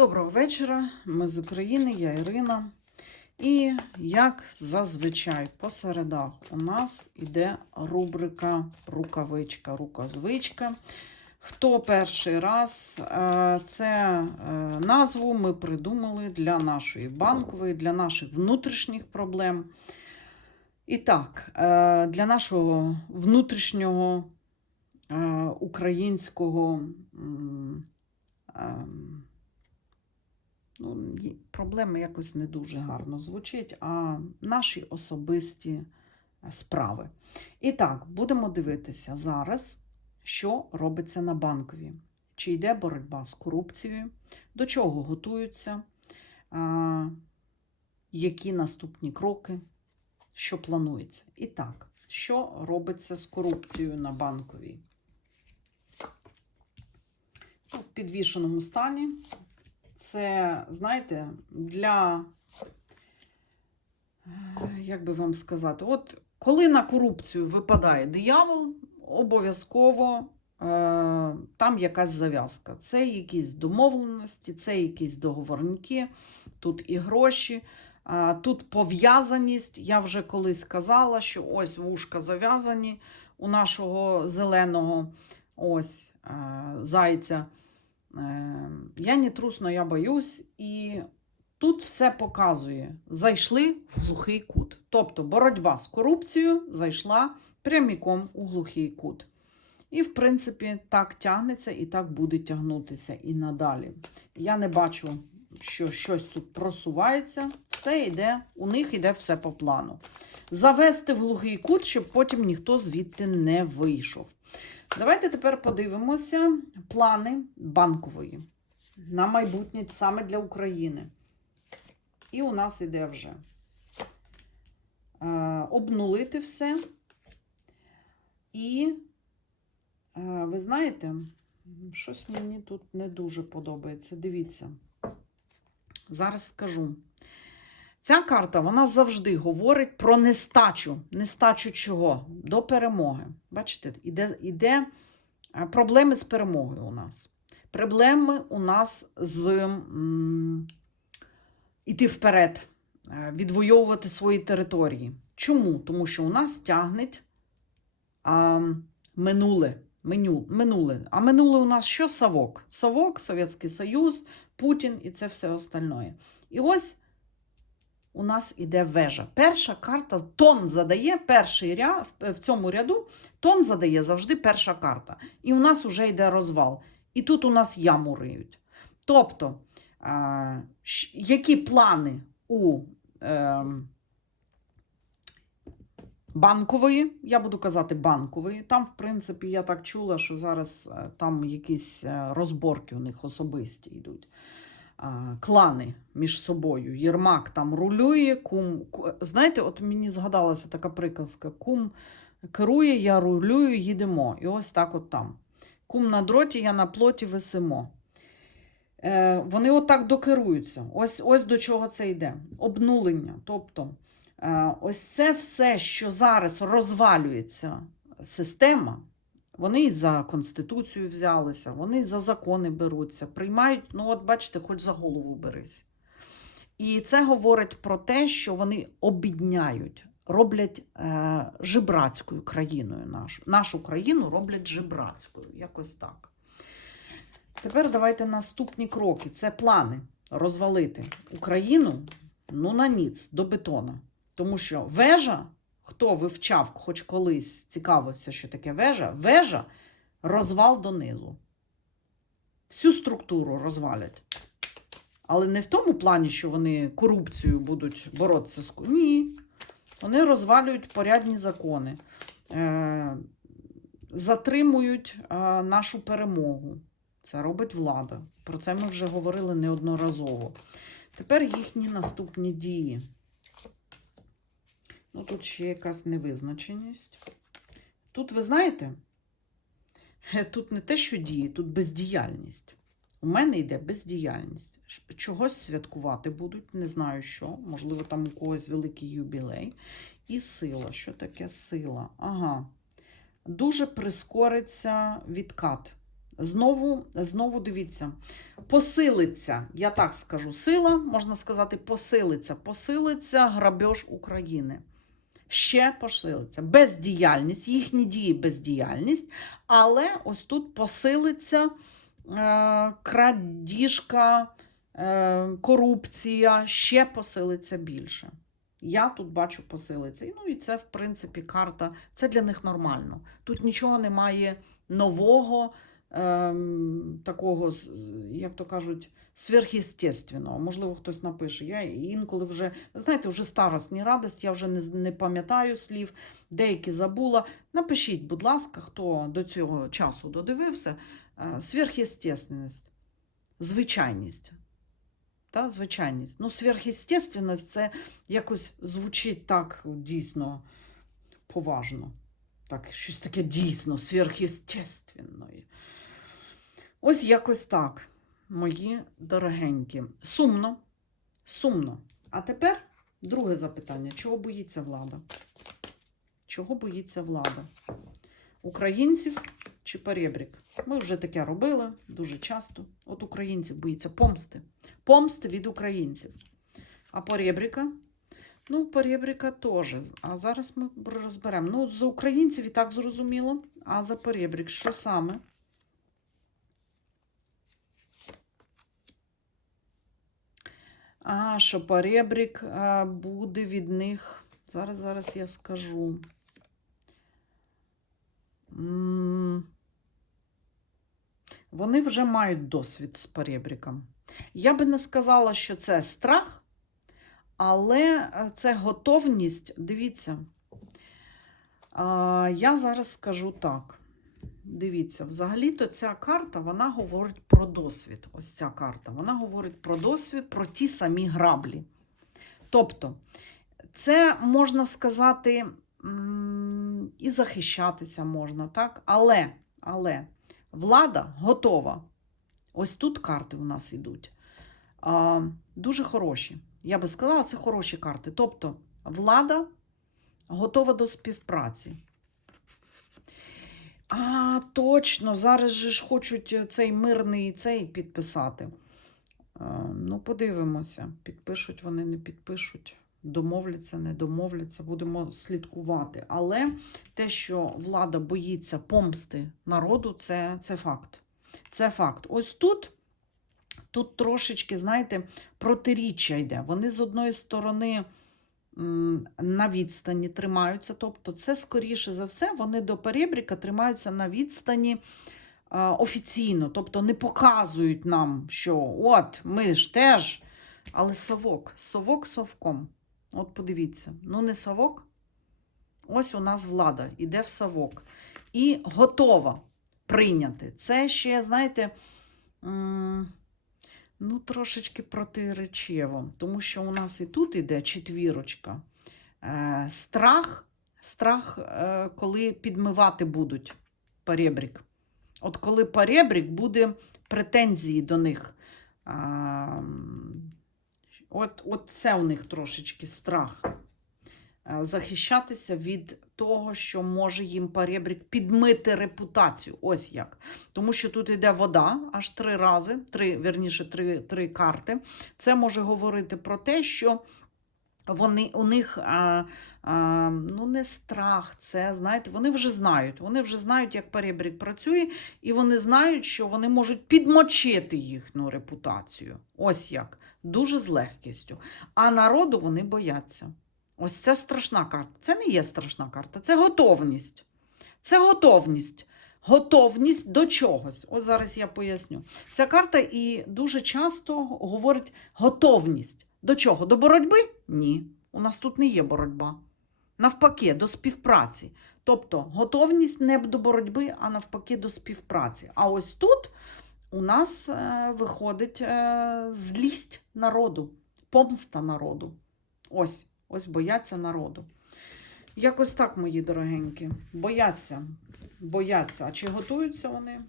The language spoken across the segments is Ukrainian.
Доброго вечора. Ми з України, я Ірина. І як зазвичай по середах у нас іде рубрика Рукавичка, рукозвичка. Хто перший раз, е, це е, назву ми придумали для нашої банкової, для наших внутрішніх проблем. І так, е, для нашого внутрішнього українського. Ну, проблеми якось не дуже гарно звучить, а наші особисті е, справи. І так, будемо дивитися зараз, що робиться на банковій. Чи йде боротьба з корупцією, до чого готуються, а, які наступні кроки, що планується. І так, що робиться з корупцією на банковій? Ну, В підвішеному стані це, знаєте, для, як би вам сказати, от коли на корупцію випадає диявол, обов'язково е, там якась зав'язка. Це якісь домовленості, це якісь договорники, тут і гроші, е, тут пов'язаність. Я вже колись казала, що ось вушка зав'язані у нашого зеленого ось е, зайця. Е, Я не трусно, я боюсь. І тут все показує. Зайшли в глухий кут. Тобто боротьба з корупцією зайшла пряміком у глухий кут. І, в принципі, так тягнеться і так буде тягнутися і надалі. Я не бачу, що щось тут просувається. Все йде, у них йде все по плану. Завести в глухий кут, щоб потім ніхто звідти не вийшов. Давайте тепер подивимося плани банкової на майбутнє саме для України. І у нас іде вже е, обнулити все. І, е, ви знаєте, щось мені тут не дуже подобається. Дивіться. Зараз скажу. Ця карта вона завжди говорить про нестачу. Нестачу чого? До перемоги. Бачите, іде, іде е, проблеми з перемогою у нас. Проблеми у нас з м, іти вперед, е, відвоювати свої території. Чому? Тому що у нас тягнеть а, минуле. Меню, минуле. А минуле у нас що? Савок. Савок, Совєтський Союз, Путін і це все остальное. І ось у нас іде вежа. Перша карта тон задає перший ряд в цьому ряду. Тон задає завжди перша карта. І у нас вже йде розвал. І тут у нас яму риють. Тобто, які плани у е, банкової, я буду казати банкової. Там, в принципі, я так чула, що зараз е, там якісь е, розборки у них особисті йдуть клани між собою. Єрмак там рулює, кум. Знаєте, от мені згадалася така приказка: кум керує, я рулюю, їдемо. І ось так от там. Кум на дроті, я на плоті висимо. Е, вони отак докеруються. Ось, ось до чого це йде. Обнулення. Тобто, е, ось це все, що зараз розвалюється система, вони і за Конституцію взялися, вони і за закони беруться, приймають, ну, от бачите, хоч за голову берись. І це говорить про те, що вони обідняють, роблять е, жебрацькою країною нашу. Нашу країну роблять жебрацькою, якось так. Тепер давайте наступні кроки. Це плани розвалити Україну ну, на ніц, до бетона. Тому що вежа, хто вивчав хоч колись цікавився, що таке вежа, вежа розвал донизу. Всю структуру розвалять. Але не в тому плані, що вони корупцією будуть боротися з Ні. Вони розвалюють порядні закони, е, затримують е, нашу перемогу. Це робить влада. Про це ми вже говорили неодноразово. Тепер їхні наступні дії. Ну, тут ще якась невизначеність. Тут, ви знаєте, тут не те, що дії, тут бездіяльність. У мене йде бездіяльність. Чогось святкувати будуть, не знаю що. Можливо, там у когось великий юбілей. І сила. Що таке сила? Ага. Дуже прискориться відкат Знову, знову дивіться, посилиться, я так скажу, сила, можна сказати, посилиться, посилиться грабеж України. Ще посилиться. Бездіяльність, їхні дії бездіяльність, але ось тут посилиться е, крадіжка, е, корупція, ще посилиться більше. Я тут бачу посилиться. І, Ну і це, в принципі, карта. Це для них нормально. Тут нічого немає нового, такого, з- як то кажуть, сверхъестественного. Можливо, хтось напише. Я інколи вже, ви знаєте, вже старосні радість, я вже не, з- не пам'ятаю слів, деякі забула. Напишіть, будь ласка, хто до цього часу додивився. Е, Сверхъестественність, звичайність. Та, звичайність. Ну, сверхъестественність це якось звучить так дійсно поважно. Так, щось таке дійсно сверхъестественне. Ось якось так, мої дорогенькі. Сумно. Сумно. А тепер друге запитання: чого боїться влада? Чого боїться влада? Українців чи перебрік? Ми вже таке робили дуже часто. От українців боїться помсти. Помсти від українців. А поребріка? Ну, поребріка теж. А зараз ми розберемо. Ну, за українців і так зрозуміло. А за поребрік, що саме? А, що поребрік а, буде від них. Зараз, зараз я скажу. Вони вже мають досвід з поребріком. Я би не сказала, що це страх, але е, це готовність. Дивіться, я зараз скажу так. Дивіться, взагалі-то ця карта вона говорить про досвід. Ось ця карта. Вона говорить про досвід, про ті самі граблі. Тобто, це можна сказати, і захищатися можна, так? Але, але влада готова. Ось тут карти у нас йдуть. Дуже хороші. Я би сказала, це хороші карти. Тобто, влада готова до співпраці. А, точно, зараз же ж хочуть цей мирний цей підписати. А, ну, подивимося, підпишуть вони, не підпишуть, домовляться, не домовляться, будемо слідкувати. Але те, що влада боїться помсти народу, це, це факт. Це факт. Ось тут, тут трошечки, знаєте, протиріччя йде. Вони з одної сторони на відстані тримаються. Тобто, це, скоріше за все, вони до перебріка тримаються на відстані е, офіційно. Тобто не показують нам, що от, ми ж теж. Але совок, совок совком. От подивіться, ну не совок. Ось у нас влада іде в совок. І готова прийняти. Це ще, знаєте, ну, трошечки протиречиво, тому що у нас і тут іде четвірочка. Е, страх, страх, е, коли підмивати будуть перебрік. От коли перебрік буде претензії до них. М, от, от це у них трошечки страх. Е, Захищатися від того, що може їм перебрік підмити репутацію. Ось як. Тому що тут йде вода аж три рази, три, вірніше, три, три карти. Це може говорити про те, що вони, у них а, а, ну, не страх, це, знаєте, вони вже знають. Вони вже знають, як перебрік працює, і вони знають, що вони можуть підмочити їхню репутацію. Ось як. Дуже з легкістю. А народу вони бояться. Ось це страшна карта. Це не є страшна карта, це готовність. Це готовність. Готовність до чогось. Ось зараз я поясню. Ця карта і дуже часто говорить готовність. До чого? До боротьби? Ні. У нас тут не є боротьба. Навпаки, до співпраці. Тобто готовність не до боротьби, а навпаки, до співпраці. А ось тут у нас е, виходить е, злість народу, помста народу. Ось, ось бояться народу. Якось так, мої дорогенькі. Бояться. Бояться. А чи готуються вони?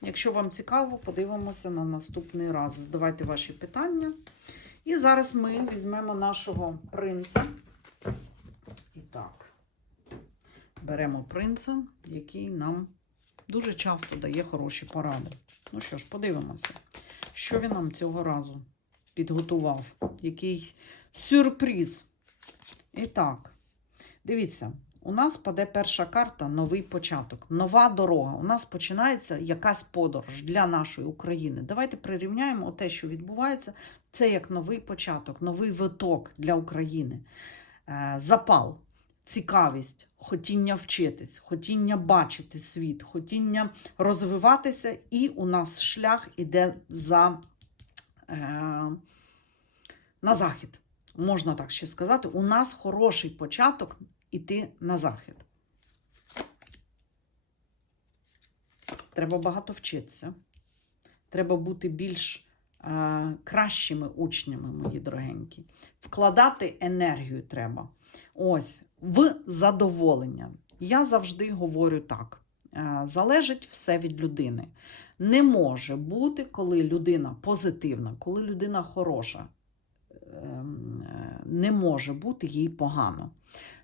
Якщо вам цікаво, подивимося на наступний раз. Задавайте ваші питання. І зараз ми візьмемо нашого принца. І так, беремо принца, який нам дуже часто дає хороші поради. Ну що ж, подивимося, що він нам цього разу підготував. Який сюрприз. І так, дивіться, у нас паде перша карта новий початок, нова дорога. У нас починається якась подорож для нашої України. Давайте прирівняємо те, що відбувається. Це як новий початок, новий виток для України. Е, Запал, цікавість, хотіння вчитись, хотіння бачити світ, хотіння розвиватися, і у нас шлях іде за, е, на захід. Можна так ще сказати. У нас хороший початок іти на захід. Треба багато вчитися. Треба бути більш е, кращими учнями, мої дорогенькі. Вкладати енергію треба. Ось, в задоволення. Я завжди говорю так: е, залежить все від людини. Не може бути, коли людина позитивна, коли людина хороша. Ем, е, Не може бути їй погано.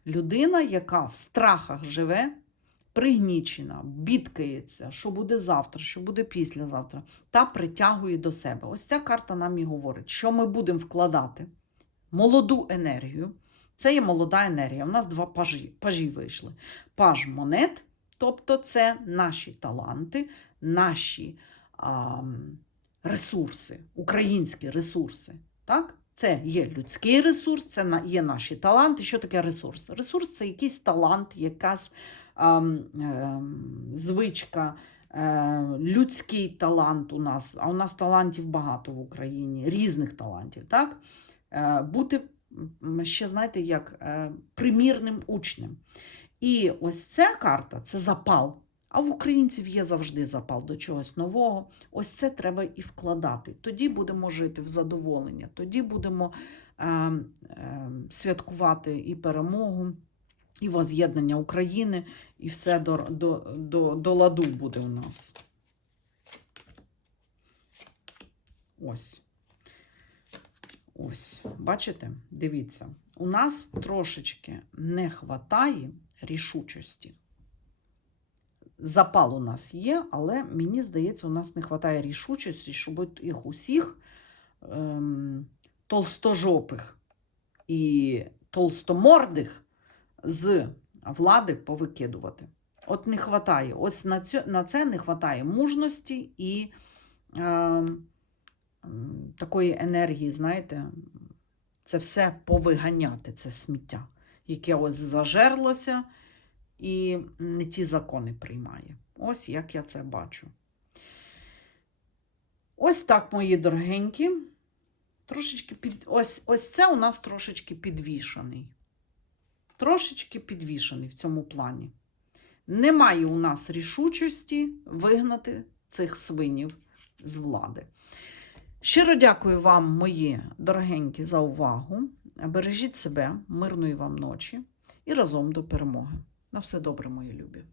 Людина, яка в страхах живе, пригнічена, бідкається, що буде завтра, що буде післязавтра, та притягує до себе. Ось ця карта нам і говорить, що ми будемо вкладати молоду енергію. Це є молода енергія. У нас два пажі, пажі вийшли. Паж монет, тобто це наші таланти, наші а, ресурси, українські ресурси. Так? Це є людський ресурс, це є наші таланти. Що таке ресурс? Ресурс це якийсь талант, якась ем, ем, звичка, е, людський талант у нас. А у нас талантів багато в Україні, різних талантів. Так? Е, бути ще, знаєте, як е, примірним учнем. І ось ця карта це запал. А в українців є завжди запал до чогось нового. Ось це треба і вкладати. Тоді будемо жити в задоволення, тоді будемо е, е, святкувати і перемогу, і воз'єднання України, і все до, до, до, до ладу буде у нас. Ось. Ось, бачите? Дивіться, у нас трошечки не хватає рішучості. Запал у нас є, але мені здається, у нас не вистачає рішучості, щоб їх усіх ем, толстожопих і толстомордих з влади повикидувати. От не вистачає. Ось на, цю, на це не вистачає мужності і ем, такої енергії, знаєте, це все повиганяти, це сміття, яке ось зажерлося і не ті закони приймає. Ось як я це бачу. Ось так, мої дорогенькі. Трошечки під... ось, ось це у нас трошечки підвішаний. Трошечки підвішаний в цьому плані. Немає у нас рішучості вигнати цих свинів з влади. Щиро дякую вам, мої дорогенькі, за увагу. Бережіть себе, мирної вам ночі і разом до перемоги. На все добре, мої любі.